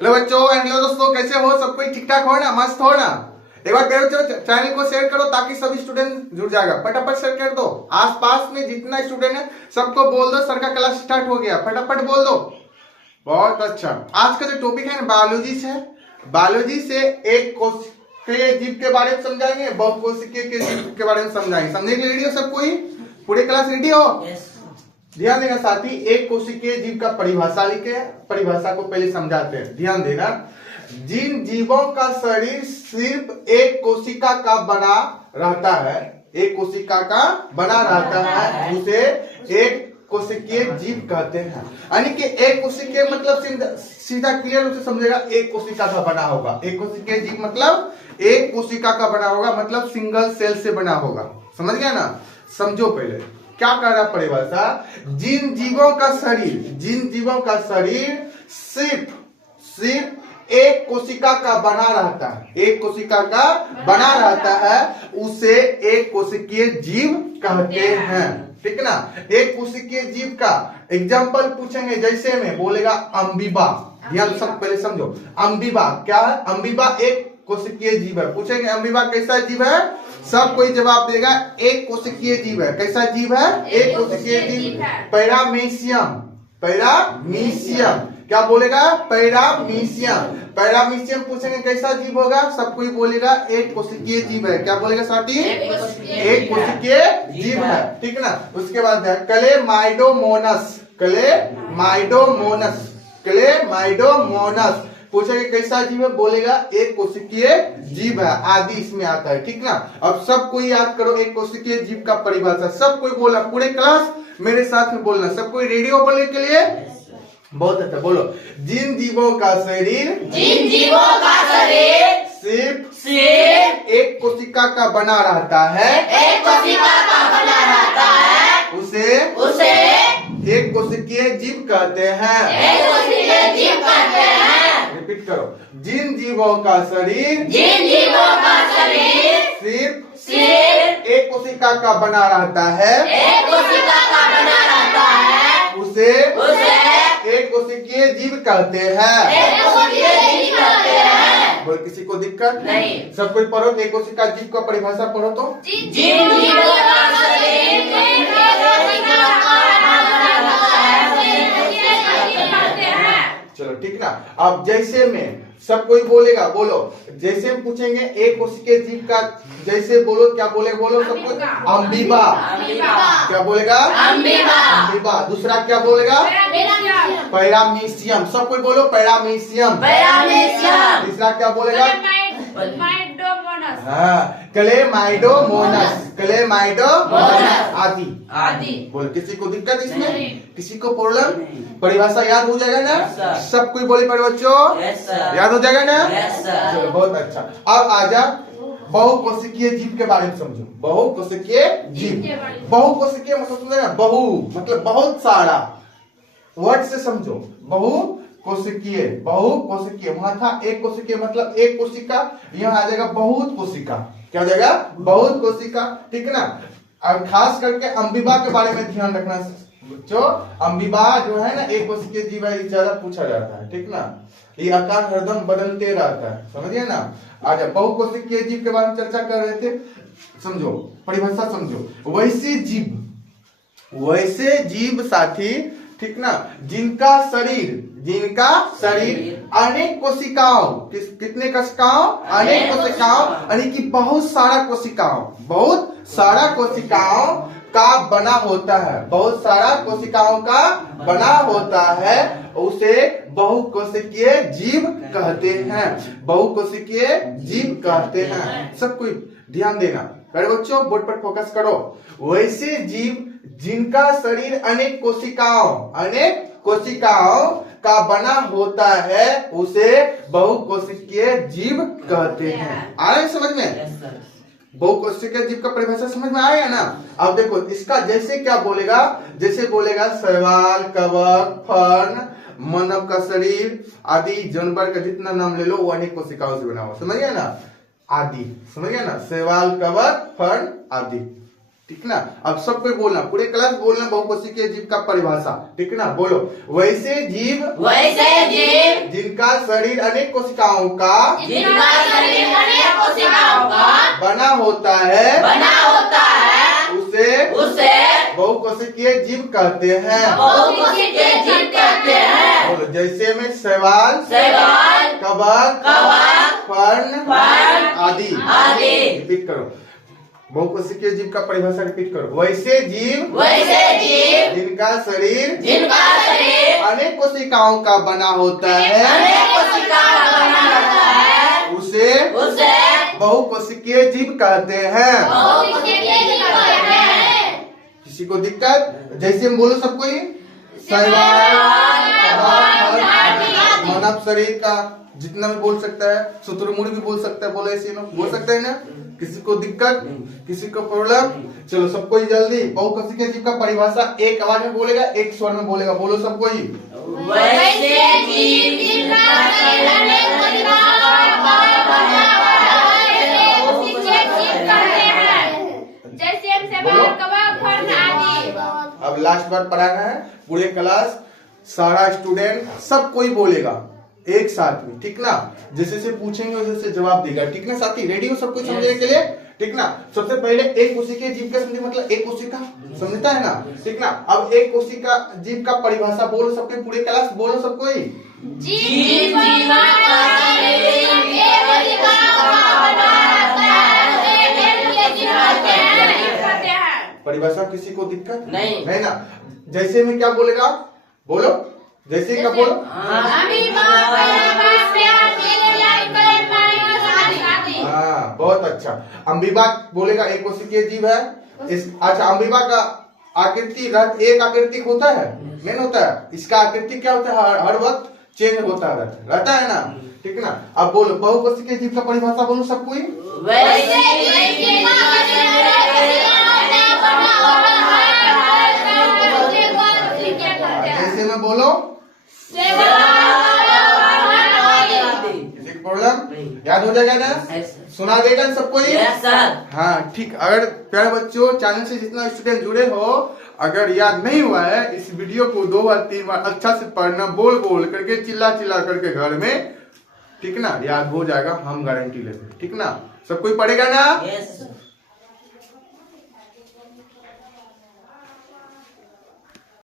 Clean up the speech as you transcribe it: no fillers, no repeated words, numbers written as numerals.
Hello बच्चों and hello दोस्तों, कैसे हो? सब कोई ठीक ठाक हो ना? मस्त हो ना? एक बार करो, चलो चैनल को शेयर करो ताकि सभी स्टूडेंट जुड़ जाएगा। फटाफट शेयर कर दो। आसपास में जितना स्टूडेंट है सबको बोल दो सर का क्लास स्टार्ट हो गया। फटाफट बोल दो। बहुत अच्छा। आज का जो टॉपिक है बायोलॉजी से, बायोलॉजी से एक कोशिकीय जीव के बारे में समझाएंगे, बहुकोशिकीय के जीव के बारे में समझाएंगे। समझने के लिए रेडी हो सब कोई? पूरे क्लास रेडी हो? ध्यान देना साथी, एक कोशिकीय जीव का परिभाषा लिखे। परिभाषा को पहले समझाते हैं, ध्यान देना। जिन जीवों का शरीर सिर्फ एक कोशिका का बना रहता है, एक कोशिका का बना रहता है, उसे एक कोशिकीय जीव कहते हैं। यानी कि एक कोशिकीय मतलब सीधा क्लियर रूप से समझेगा, एक कोशिका का बना होगा। एक कोशिकीय जीव मतलब एक कोशिका का बना होगा, मतलब सिंगल सेल से बना होगा। समझ गया ना? समझो पहले क्या कह रहा परिभाषा। जिन जीवों का शरीर सिर्फ एक कोशिका का बना रहता है, एक कोशिका का बना रहता है, उसे एक कोशिकीय जीव कहते हैं। ठीक ना? एक कोशिकीय जीव का एग्जाम्पल पूछेंगे, जैसे में बोलेगा अम्बीबा। ध्यान सब पहले समझो, अम्बीबा क्या है? अम्बीबा एक कोशिकीय जीव है। पूछेंगे अम्बीबा कैसा जीव है? सब कोई जवाब देगा एक कोशिकीय जीव है। कैसा जीव है? एक कोशिकीय जीव। पैरामीशियम क्या बोलेगा? पैरामीशियम पूछेंगे कैसा जीव होगा? सब कोई बोलेगा एक कोशिकीय जीव है। क्या बोलेगा साथी? एक कोशिकीय जीव है। ठीक ना? उसके बाद है क्लेमाइडोमोनस पूछेंगे कैसा जीव है? बोलेगा एक कोशिकीय जीव है। आदि इसमें आता है। ठीक ना? अब सब कोई याद करो एक कोशिकीय जीव का परिभाषा। सब कोई बोला, पूरे क्लास मेरे साथ में बोलना। सब कोई रेडी हो बोलने के लिए? बहुत अच्छा, बोलो। जिन जीवों का शरीर सिर्फ एक कोशिका का बना रहता है, उसे एक कोशिकीय जीव कहते हैं। रिपीट करो। जिन जीवों का शरीर सिर्फ एक कोशिका का बना रहता है, उसे एक कोशिकीय जीव कहते हैं। बोल, किसी को दिक्कत नहीं? सब कोई पढ़ो, एक कोशिका जीव का परिभाषा पढ़ो तो। चलो ठीक ना? अब जैसे में सब कोई बोलेगा, बोलो। जैसे हम पूछेंगे एक कोशिकीय जीव का, जैसे बोलो, क्या बोलेगा? बोलो सब कोई। अम्बीबा। क्या बोलेगा? अम्बीबा। दूसरा क्या बोलेगा? पैरामीशियम। सब कोई बोलो पैरामीशियम। तीसरा क्या बोलेगा? हाँ, क्लेमाइडोमोनस आदि। बोल, किसी को दिक्कत इसमें? किसी को प्रॉब्लम? परिभाषा याद हो जाएगा ना? सब कोई बोले पर बच्चों? याद हो जाएगा ना? चलो बहुत अच्छा। अब आजा बहुकोशिकीय जीव के बारे में समझो। बहुकोशिकीय जीव, बहुकोशिकीय मतलब समझे ना? बहु मतलब बहुत सारा, वर्ड से समझो। बहुकोशिकीय वहां था एक कोशिकीय मतलब एक कोशिका, यहाँ आ जाएगा बहुत कोशिका। क्या हो जाएगा? बहुत कोशिका। ठीक ना? और खास करके अम्बीबा के बारे में ध्यान रखना बच्चों। अम्बीबा जो है ना एक कोशिकीय जीव है, ज्यादा पूछा जाता है। ठीक ना? ये आकार हरदम बदलते रहता है। समझिए ना? आज बहुकोशिकीय जीव के बारे में चर्चा कर रहे थे। समझो, परिभाषा समझो। वैसे जीव साथी, ठीक ना, जिनका शरीर अनेक कोशिकाओं, कितने कोशिकाओं? अनेक कोशिकाओं, यानी कि बहुत सारा कोशिकाओं का बना होता है। बहुत सारा कोशिकाओं का बना होता है, उसे बहुकोशिकीय जीव कहते हैं। बहुकोशिकीय जीव कहते हैं। सब कोई ध्यान देना। अरे बच्चों, बोर्ड पर फोकस करो। वैसे जीव जिनका शरीर अनेक कोशिकाओं का बना होता है, उसे बहुकोशिकीय जीव कहते हैं। आए समझ में? बहुकोशिकीय जीव का परिभाषा समझ में आया ना? अब देखो इसका जैसे क्या बोलेगा? जैसे बोलेगा शैवाल, कवक, फर्न, मानव का शरीर आदि, जानवर का जितना नाम ले लो वो अनेक कोशिकाओं से बना हुआ। समझ गया ना? आदि। समझ गया ना? शैवाल, कवक, फर्न आदि। ठीक ना। अब सब कोई बोलना, पूरे क्लास बोलना बहुकोशिकीय जीव का परिभाषा, ठीक ना। बोलो, वैसे जीव जिनका शरीर अनेक कोशिकाओं का बना होता है उसे बहुकोशिकीय जीव कहते हैं। बोलो, जैसे में शैवाल, कवक, फर्न आदि। रिपीट करो, बहुकोशिकीय जीव का परिभाषा रिपीट करो। वैसे जीव जिनका शरीर अनेक कोशिकाओं का बना होता है उसे बहुकोशिकीय जीव कहते हैं। किसी को दिक्कत? जैसे हम बोलो सबको ही, मानव शरीर का जितना भी बोल सकता है, शुतुरमुर्ग भी बोल सकता है, बोलो ऐसे ना, बोल सकते हैं ना। किसी को दिक्कत, किसी को प्रॉब्लम? चलो सबको ही जल्दी बहुकोशिकीय जीव का परिभाषा एक आवाज में बोलेगा, एक स्वर में बोलेगा, बोलो सबको ही। अब लास्ट बार पढ़ाना है, पूरे क्लास सारा स्टूडेंट सब कोई बोलेगा एक साथ में, ठीक ना। जैसे से पूछेंगे वैसे से जवाब देगा, ठीक ना साथी। रेडी हो सब कुछ समझने के लिए, ठीक ना। सबसे पहले एक कोशिकीय जीव का समझे, मतलब एक कोशिका समझता है ना, ठीक ना। अब एक कोशिका जीव का परिभाषा बोलो सबके, पूरे क्लास बोलो सबको ही। परिभाषा किसी को दिक्कत नहीं ना। जैसे में क्या बोलेगा, बोलो जैसे क्या बोलो। हाँ बहुत अच्छा। अम्बीबा बोलेगा एक कोशिकीय जीव है। अच्छा, अम्बीबा का आकृति एक आकृतिक होता है, नहीं होता है। इसका आकृति क्या होता है, हर वक्त चेंज होता रहता है ना, ठीक ना। अब बोलो बहुकोशिकीय जीव का परिभाषा बोलो सबको ही। जैसे में बोलो, किसी को प्रॉब्लम? याद हो जाएगा ना, सुना देगा सबको ही। हाँ ठीक। अगर प्यारे बच्चों, चैनल से जितना स्टूडेंट जुड़े हो, अगर याद नहीं हुआ है, इस वीडियो को 2 बार 3 बार अच्छा से पढ़ना, बोल करके, चिल्ला करके घर में, ठीक ना। याद हो जाएगा, हम गारंटी लेते हैं, ठीक ना। सब कोई पढ़ेगा ना।